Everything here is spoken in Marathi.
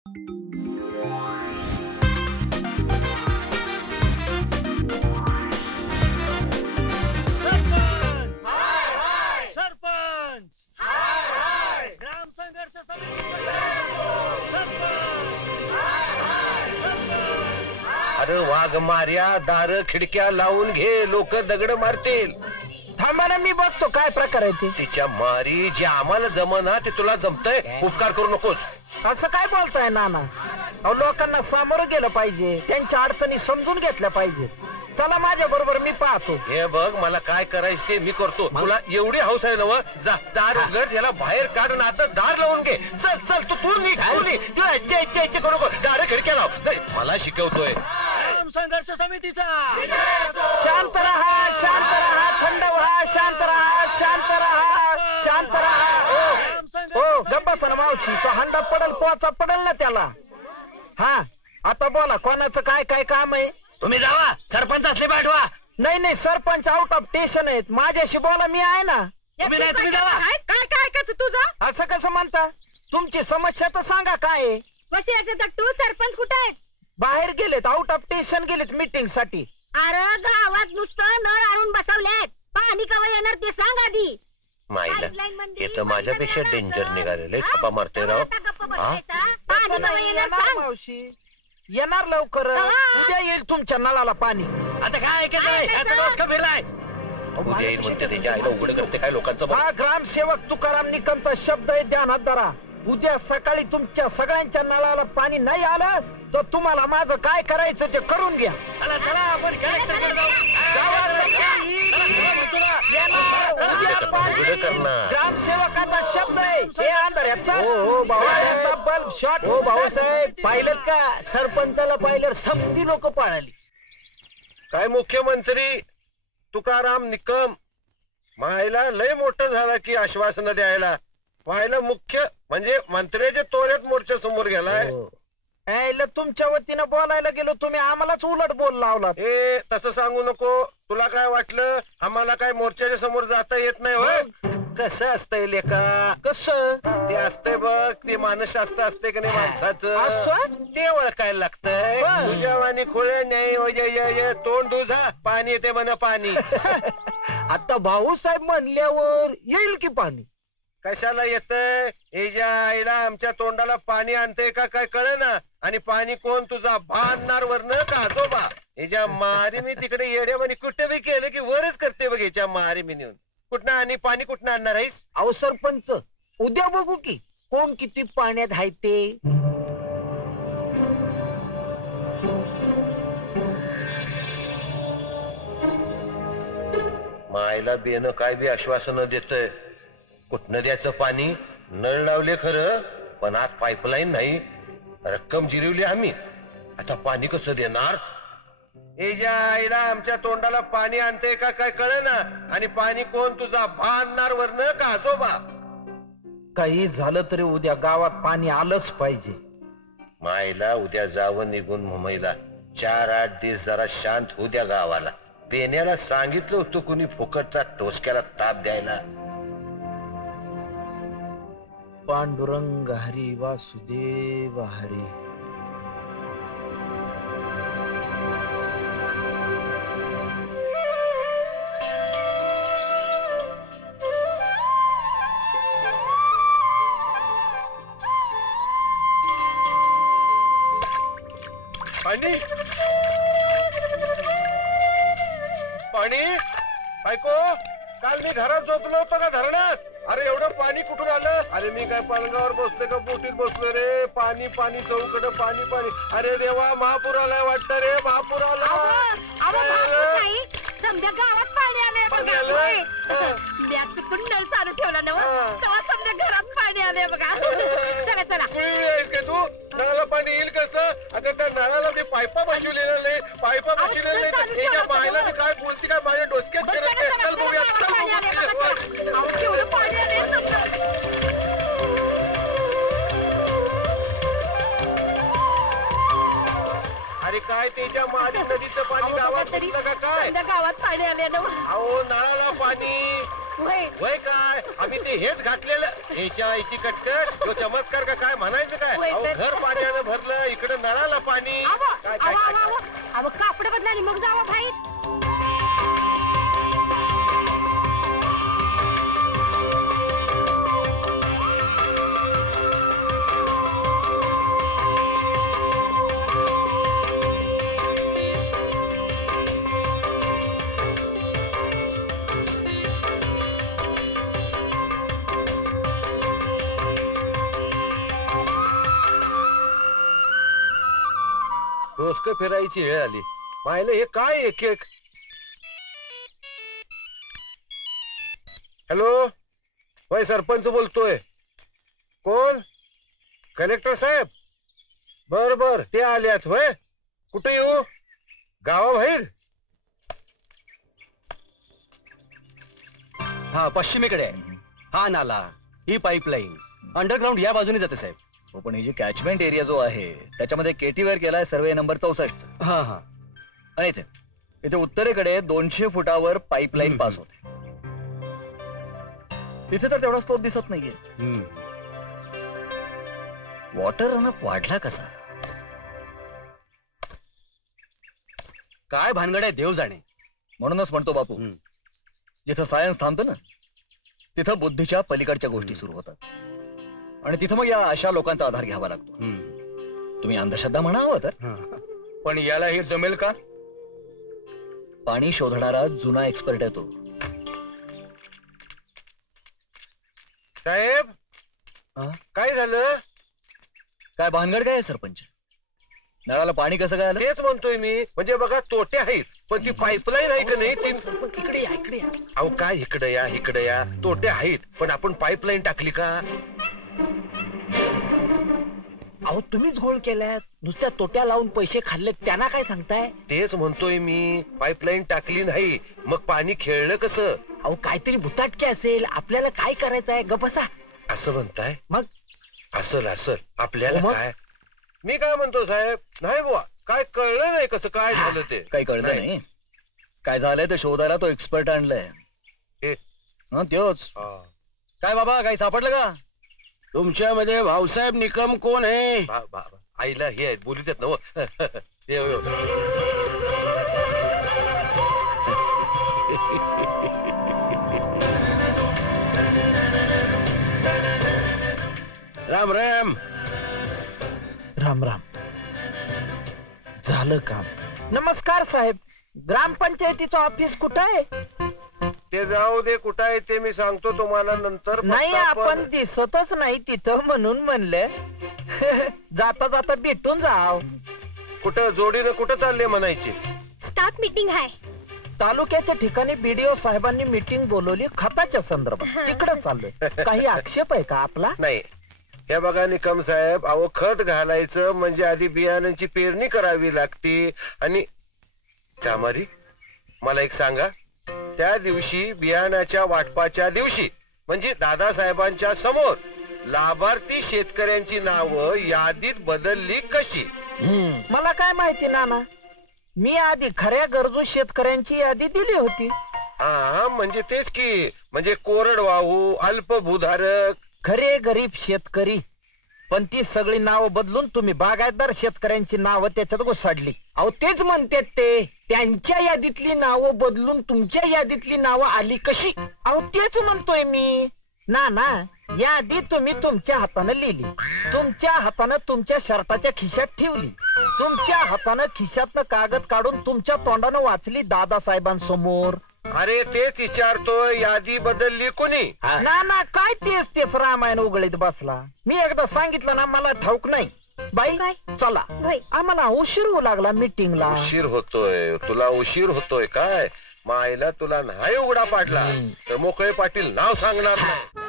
अरे वाघ मार्या, दार खिडक्या लावून घे, लोक दगड मारतील. थांबा ना, मी बघतो काय प्रकार आहे ते. तिच्या मारी जे आम्हाला जमना ते तुला जमतंय. उपकार करू नकोस. असं काय बोलताय नाना? अहो, लोकांना सामोरं गेलं पाहिजे, त्यांच्या अडचणी समजून घेतल्या पाहिजे. चला माझ्या बरोबर, मी पाहतो. हे बघ, मला काय करायचं ते मी करतो. तुला एवढी हौस आहे नव, जा दार उघड, याला बाहेर काढून आता दार लावून घे. चल चल, तू निघ. तू इच्छा करू नको. दार खिडक्या लाव. मला शिकवतोय. संघर्ष समितीचा शांत रहा, शांत रहा, थंड व्हा, शांत रहा, शांत रहा, शांत रहा. हो गप्पा सर मावशी, तो हंडा पडल, पोचा पडल ना त्याला. हा, आता बोला, कोणाचं काय काय काम आहे? तुम्ही जावा, सरपंच असले पाठवा. नाही, सरपंच आउट ऑफ स्टेशन आहेत. माझ्याशी बोला, मी आहे ना. तुम्ही जावा. काय काय ऐकायचं तुझं? असं कसं म्हणता? तुमची समस्या तर सांगा काय आहे. तू सरपंच कुठे आहेत? बाहेर गेलेत, आउट ऑफ स्टेशन गेलेत मीटिंग साठी. अरे गावात नुसतं नळ आणून बसवलेत, पाणी कवा येणार ते सांग आधी. माहिला हे तर माझ्यापेक्षा डेंजर निघालेले. खपा मारतोय राव. मावशी येणार लवकर, उद्या येईल तुमच्या नळाला पाणी. आता काय ऐकायचं फिरलाय? उद्या येईल म्हणते. त्याच्या आईला उघड करते काय लोकांचं. हा ग्रामसेवक तुकाराम निकमचा शब्द आहे, ध्यानात धरा. उद्या सकाळी तुमच्या सगळ्यांच्या नळाला पाणी नाही आलं तर तुम्हाला माझं काय करायचं ते करून घ्या. आपण ग्रामसेवकाचा शब्द आहे, हे अंधाऱ्याचा बल्ब शॉट. हो भाऊसाहेब, पाहिलं का? सरपंचाला पाहिलं समधी लोक पळाली. काय मुख्यमंत्री तुकाराम निकम मायला लय मोठं झाला की आश्वासन द्यायला. व्हायला मुख्य म्हणजे मंत्र्याच्या तोऱ्यात मोर्चा समोर गेलाय. तुमच्या वतीनं बोलायला गेलो, तुम्ही आम्हालाच उलट बोल लावला. ए तसं सांगू नको. तुला काय वाटलं आम्हाला काय मोर्चाच्या समोर जाता येत नाही होय? कसं असतंय लेका? कसं ते असतंय बघ, ते मानसशास्त्र असते का नाही माणसाचं, ते ओळखायला लागतंय. तुझ्या वाणी खोळे नाही, तोंड दुधा पाणी येते म्हण पाणी. आता भाऊसाहेब म्हणल्यावर येईल की पाणी. कशाला येतंय? हिच्या आईला आमच्या तोंडाला पाणी आणते का काय कळे ना. आणि पाणी कोण तुझा भानणार वरनं का आजोबा? हिच्या मारी मी तिकडे येड्यावानी कुठे बी केलं की वरच करते बघ. हिच्या मारी मी नेऊन कुठनं आणि पाणी कुठनं आणणार आहेस? अहो सरपंच, उद्या बघू की कोण किती पाण्यात आहे ते. मायला बेन काय बी आश्वासन देतय. कुठनं द्यायचं पाणी? नळ लावले खरं, पण आज पाईपलाईन नाही. रक्कम जिरवली आम्ही, आता पाणी कसं देणार? एजा आईला आमच्या तोंडाला पाणी आणते का काय कळे ना. आणि पाणी कोण तुझा भानणार वरनं का आजोबा? काही झालं तरी उद्या गावात पाणी आलंच पाहिजे. मायला उद्या जावं निघून मुंबईला. 4-8 दिवस जरा शांत होऊ द्या गावाला. पेन्याला सांगितलं होतं कुणी फुकटचा टोसक्याला ताप द्यायला. पांडुरंग हरी वासुदेव हरी. पाणी पाणी बायको, काल मी घरात झोपलो होतो का धरणात? अरे एवढं पाणी कुठून आलं? अरे मी काय पलंगावर बसले का बोटीत बसलो रे? पाणी पाणी चौकड पाणी पाणी. अरे देवा, महापूर आलाय वाटतं रे. महापूर आला. समजा गावात पाणी आलंय बघा. मी आज चुकून नळ चालू ठेवला ना, तेव्हा समजा घरात पाणी आलंय बघा. चला चला. तू नळाला पाणी येईल कसं? अगं त्या नळाला मी पायपा बसवलेलं नाही. पायपा बसवलेलं नाही. पाहायला मी काय बोलते काय माझ्या डोसक्यात शिरत नाही. चल बघूया, चल बघूया. पाणी आलंय समजा. अरे काय त्याच्या माडी नदीचं पाणी गावात घुसलं का काय? गावात पाणी आले ना. अहो नळाला पाणी होय. वय काय आम्ही ते हेच घातलेलं याच्या आईची कटकट तो चमत्कार का काय म्हणायचं काय होय अहो, तर. घर पाण्यानं भरलं इकडे नळाला पाणी आवा, काय काय आवा, काय आवा, आवा. आवा, कापड बदलाली मग जावा बाहेर. डोसकं फिरायची वेळ आली पाहिलं हे काय एक एक हॅलो होय सरपंच बोलतोय कोण कलेक्टर साहेब बर बर ते आल्यात होय कुठे येऊ गावाबाहेर हा पश्चिमेकडे आहे हा नाला ही पाईपलाईन अंडरग्राऊंड या बाजूने जाते साहेब. हो पण ही जी कॅचमेंट एरिया जो आहे त्याच्यामध्ये केटीवेअर केलाय सर्वे नंबर 64. हा हा आणि इथे उत्तरेकडे 200 फुटावर पाईपलाईन पास होते. तिथे तर तेवढा स्लोप दिसत नाहीये. वॉटर रनअप वाढला कसा? काय भानगड आहे देव जाणे. म्हणूनच म्हणतो बापू जिथं सायन्स थांबतं ना तिथं बुद्धीच्या पलीकडच्या गोष्टी सुरू होतात आणि तिथं मग या अशा लोकांचा आधार घ्यावा लागतो. तुम्ही अंधश्रद्धा म्हणा हवं तर पण याला हे जमेल का? पाणी शोधणारा जुना एक्सपर्ट आहे तो. साहेब काय झालं काय भानगड काय आहे सरपंच? नळाला पाणी कसं काय आलं? तेच म्हणतोय मी म्हणजे बघा तोटे आहेत पण ती पाईपलाईन आहे का नाही ती इकडे या इकडे या. अहो काय इकडे या तोटे आहेत पण आपण पाईपलाईन टाकली का? अहो तुम्हीच घोळ केल्यात नुसत्या तोट्या लावून पैसे खाल्ले त्यांना काय सांगताय? तेच म्हणतोय मी पाईपलाईन टाकली नाही मग पाणी खेळलं कसं? अहो काहीतरी भुताटके असेल आपल्याला काय करायचंय ग बसा. असं म्हणताय? मग असल आपल्याला मग? काय मी काय म्हणतो साहेब नाही बुवा काय कळलं नाही कसं काय झालं ते काही कळलं नाही. काय झालंय ते शोधायला तो एक्सपर्ट आणलाय. हे, त्योच. हा. काय बाबा काही सापडलं का? तुमच्यामध्ये भाऊसाहेब निकम कोण आहे? आईला हे आहेत बोलू देत ना राम राम. राम राम. झालं काम. नमस्कार साहेब ग्रामपंचायतीचं ऑफिस कुठं आहे? ते जाऊ दे कुठं आहे ते मी सांगतो तुम्हाला नंतर. नाही फक्त आपण दिसतच नाही तिथं म्हणून म्हणलं जाता जाता भेटून जाव. कुठं जोडीनं कुठं चालले म्हणायचे? स्टाफ मीटिंग आहे. तालुक्याच्या ठिकाणी बीडीओ साहेबांनी मीटिंग बोलवली खताच्या संदर्भात तिकडे चाललोय. काही आक्षेप आहे का आपला? नाही हे बघा निकम साहेब अहो खत घालायचं म्हणजे आधी बियाणांची पेरणी करावी लागते आणि त्यामारी मला एक सांगा त्या दिवशी बियाणाच्या वाटपाच्या दिवशी म्हणजे दादासाहेबांच्या समोर लाभार्थी शेतकऱ्यांची नावं यादीत बदलली कशी? मला काय माहिती नाना मी आधी खऱ्या गरजू शेतकऱ्यांची यादी दिली होती. हा म्हणजे तेच की म्हणजे कोरडवाहू अल्पभूधारक खरे गरीब शेतकरी पण ती सगळी नावं बदलून तुम्ही बागायतदार शेतकऱ्यांची नावं त्याच्यात घुसाडली. अहो तेच म्हणतात ते त्यांच्या यादीतली नावं बदलून तुमच्या यादीतली नावं आली कशी? अहो तेच म्हणतोय मी. ना यादी तुम्ही तुमच्या हातानं लिहिली तुमच्या हातानं तुमच्या शर्टाच्या खिशात ठेवली तुमच्या हातानं खिशातनं कागद काढून तुमच्या तोंडानं वाचली दादासाहेबांसमोर. अरे तेच विचारतोय यादी बदलली कोणी? ना काय तेच रामायण उघडीत बसला. मी एकदा सांगितलं ना मला ठाऊक नाही. बाई काय? चला होय. आम्हाला उशीर होऊ लागला मीटिंगला. उशीर होतोय तुला उशीर होतोय काय? मायला तुला नाही उघडा पाडला तर मोकळे पाटील नाव सांगणार नाही.